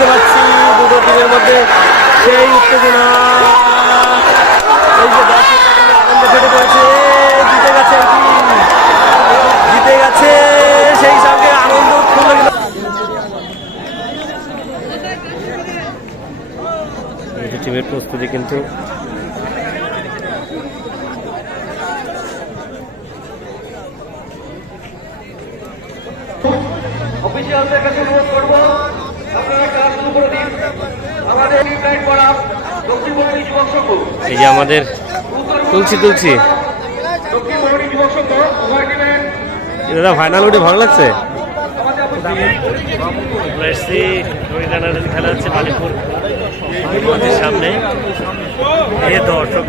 দেখতে পাচ্ছি দুটো টিমের মধ্যে সেই উত্তেজনা। এই যে কিন্তু ফেটে পড়েছে জিতে গেছে। জিতে গেছে সেই সঙ্গে আনন্দ উৎফুল্ল টিমের প্রস্তুতি কিন্তু অফিসিয়ালদের কাছে অনুরোধ করব। এই যে আমাদের তুলছি তুলছি। দাদা ফাইনাল উঠে ভালো লাগছে? এসছি খেলা হচ্ছে সামনে। এ দর্শক।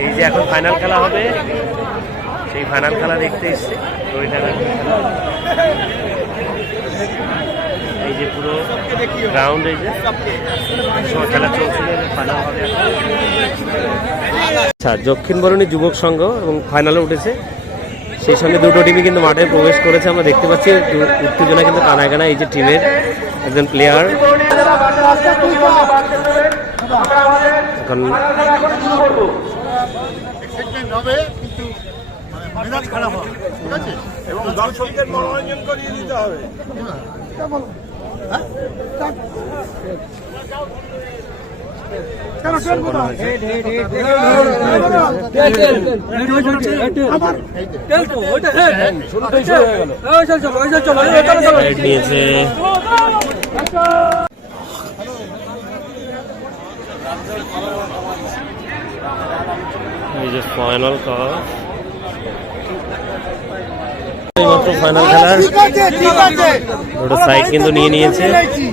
এই যে এখন ফাইনাল খেলা হবে। সেই ফাইনাল খেলা দেখতে এসছে এই যে পুরো গ্রাউন্ড এই যে খেলা চলছিল ফাইনাল হবে আচ্ছা দক্ষিণ বরণী যুবক সংঘ এবং ফাইনালে উঠেছে। সেই সঙ্গে দুটো টিমই কিন্তু মাঠে প্রবেশ করেছে, আমরা দেখতে পাচ্ছি উত্তেজনা কিন্তু কানায় কানায় এই যে টিমের একজন প্লেয়ার এখন এক্সাইটমেন্ট হবে কিন্তু মানে মেজাজ খারাপ হবে ঠিক আছে এবং দর্শকদের মনোরঞ্জন করিয়ে দিতে হবে নিয়েছে এই যে ফাইনাল কাপ এইমাত্র ফাইনাল খেলার দুটো সাইড কিন্তু নিয়ে নিয়েছে।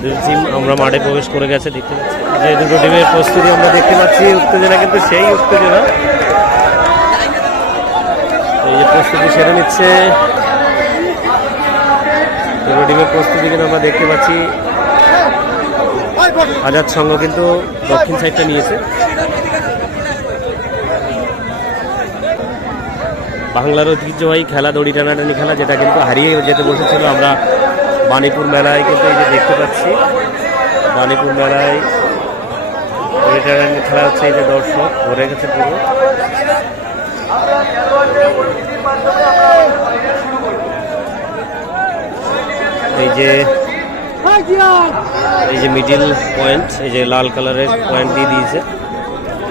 দুটো টিম আমরা মাঠে প্রবেশ করে গেছে দেখতে পাচ্ছি। যে দুটো টিমের প্রস্তুতি আমরা দেখতে পাচ্ছি উত্তেজনা কিন্তু সেই উত্তেজনা। এই যে প্রস্তুতি সেরে নিচ্ছে। দুটো টিমের প্রস্তুতি কিন্তু আমরা দেখতে পাচ্ছি। আজাদ সংঘ কিন্তু দক্ষিণ সাইডটা নিয়েছে। বাংলার ঐতিহ্যবাহী খেলা, দড়ি টানাটানি খেলা, যেটা কিন্তু হারিয়ে যেতে বসেছিল। আমরা বাণীপুর মেলায় কিন্তু এই যে দেখতে পাচ্ছি। বাণীপুর মেলায় দড়ি টানাটানি খেলা হচ্ছে এই যে দর্শক ভরে গেছে পুরো। এই যে এই যে মিডিল পয়েন্ট এই যে লাল কালারের পয়েন্ট দিয়ে দিয়েছে।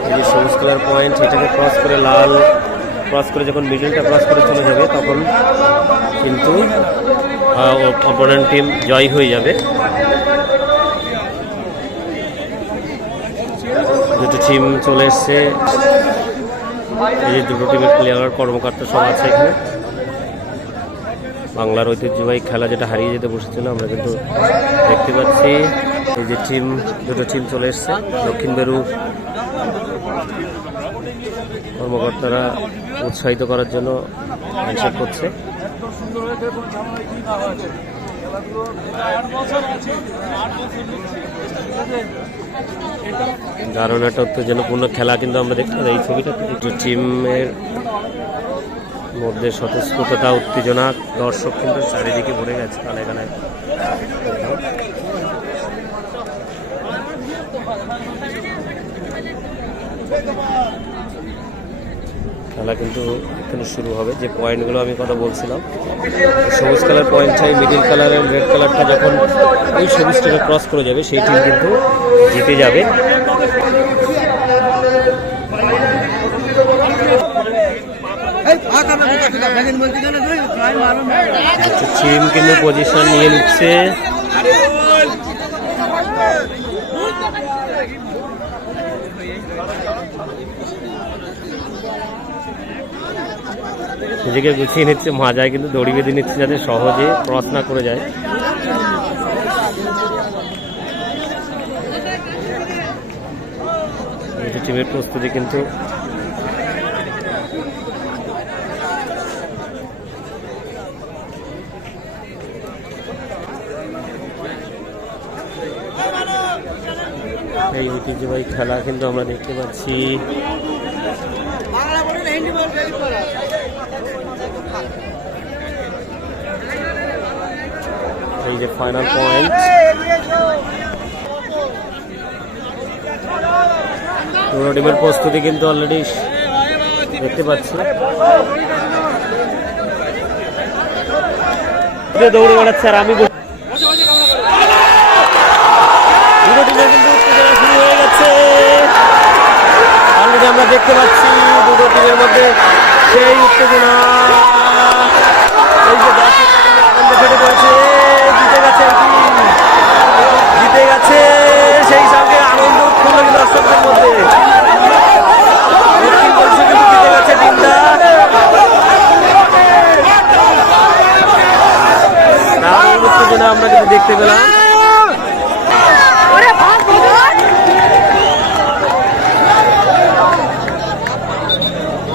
এই যে সবুজ কালার পয়েন্ট এটাকে ক্রস করে লাল ক্রস করে যখন মিডিলটা ক্রস করে চলে যাবে, তখন কিন্তু অপোনেন্ট টিম জয় হয়ে যাবে। দুটো টিম চলে এসছে। এই যে দুটো টিমের প্লেয়ার কর্মকর্তা সব আছে এখানে। বাংলার ঐতিহ্যবাহী খেলা যেটা হারিয়ে যেতে বসেছিল, আমরা কিন্তু দেখতে পাচ্ছি। এই যে টিম দুটো টিম চলে এসছে, দক্ষিণ বেরু কর্মকর্তারা উৎসাহিত করার জন্য হ্যান্ডশেক করছে। দারুণ একটা উত্তেজনাপূর্ণ খেলা কিন্তু আমরা দেখতে এই ছবিটা দুটো টিমের মধ্যে স্বতঃস্ফূর্ততা, উত্তেজনা, দর্শক কিন্তু চারিদিকে ভরে গেছে কানায় কানায় খেলা কিন্তু এখানে শুরু হবে। যে পয়েন্টগুলো আমি কথা বলছিলাম সবুজ কালার পয়েন্ট চাই মিডিল কালারের রেড কালারটা যখন ওই সবুজটাকে ক্রস করে যাবে সেই টিম কিন্তু জিতে যাবে। টিম কিন্তু পজিশন নিয়ে নিচ্ছে। নিজেকে গুছিয়ে নিচ্ছে মাজায় কিন্তু দড়ি বেঁধে নিচ্ছে যাতে সহজে ক্রস না করে যায়। প্রস্তুতি কিন্তু এই ঐতিহ্যবাহী খেলা কিন্তু আমরা দেখতে পাচ্ছি। এই যে ফাইনাল পয়েন্ট দুটো টিমের প্রস্তুতি কিন্তু অলরেডি দেখতে পাচ্ছি। দৌড়ে বেড়াচ্ছে আর আমি বস- দুটো টিমের কিন্তু উত্তেজনা শুরু হয়ে গেছে অলরেডি আমরা দেখতে পাচ্ছি দুটো টিমের মধ্যে সেই উত্তেজনা। এই যে আনন্দ ফেটে পড়েছে, জিতে গেছে জিতে গেছে সেই সঙ্গে আনন্দ উৎফুল্ল দর্শকদের মধ্যে। জিতে গেছে টিমটা। উত্তেজনা আমরা কিন্তু দেখতে পেলাম।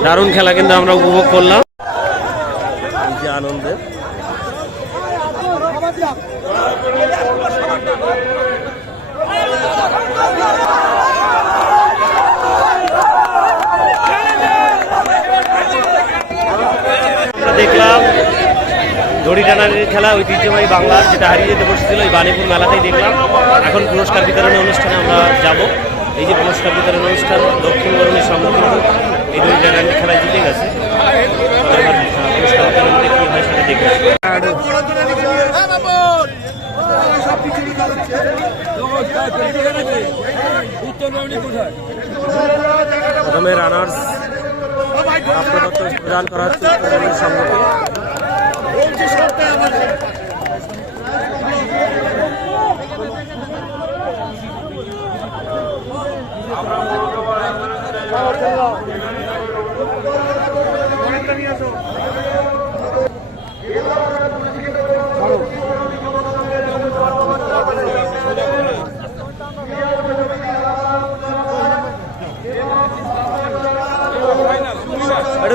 দারুণ খেলা কিন্তু আমরা উপভোগ করলাম। যে আনন্দের দেখলাম দড়ি টানার খেলা ঐতিহ্যবাহী বাংলা যেটা হারিয়ে যেতে বসেছিল এই বাণীপুর মেলাতেই দেখলাম। এখন পুরস্কার বিতরণের অনুষ্ঠানে আমরা যাব। এই যে পুরস্কার বিতরণ অনুষ্ঠান দক্ষিণ বরণীর এই খেলায় জিতে গেছে। হয় সেটা দেখব প্রথমে রানার্স প্রদান করা হচ্ছে উত্তর বরণীর সম্মুখে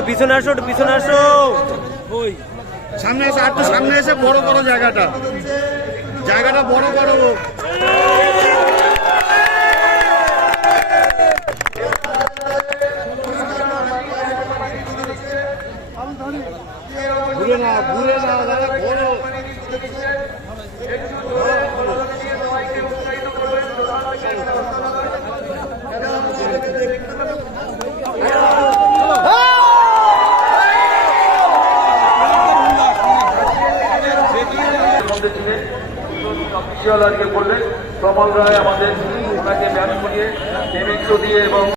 একটু পিছনে আসো, একটু পিছনে আসো। সামনে এসে, আর সামনে এসে বড় বড় জায়গাটা। জায়গাটা বড় বড় ঘুরে না ঘুরে না lecturer